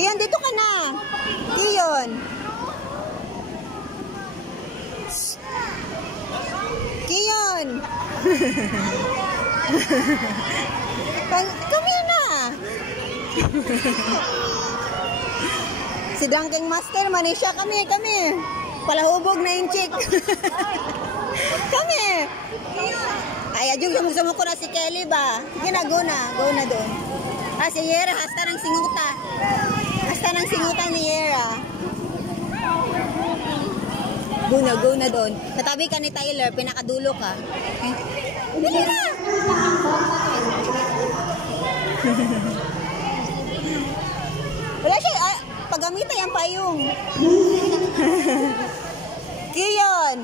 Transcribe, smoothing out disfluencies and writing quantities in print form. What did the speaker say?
Kiyon, dito ka na. Kiyon. Kiyon. Kami na. Si Dunking Master, manisya kami. Palahubog na yung chick. Kami. Ay, adyong sumusumok ko na si Kelly ba? Sige na, go na doon. Si Yera, hasta ng singuta. Hasta ng singuta ni Yera. Go na doon. Katabi ka ni Tyler, pinakadulo ka. Dali na! Wala siya, paggamita yan pa yung. Kiyon!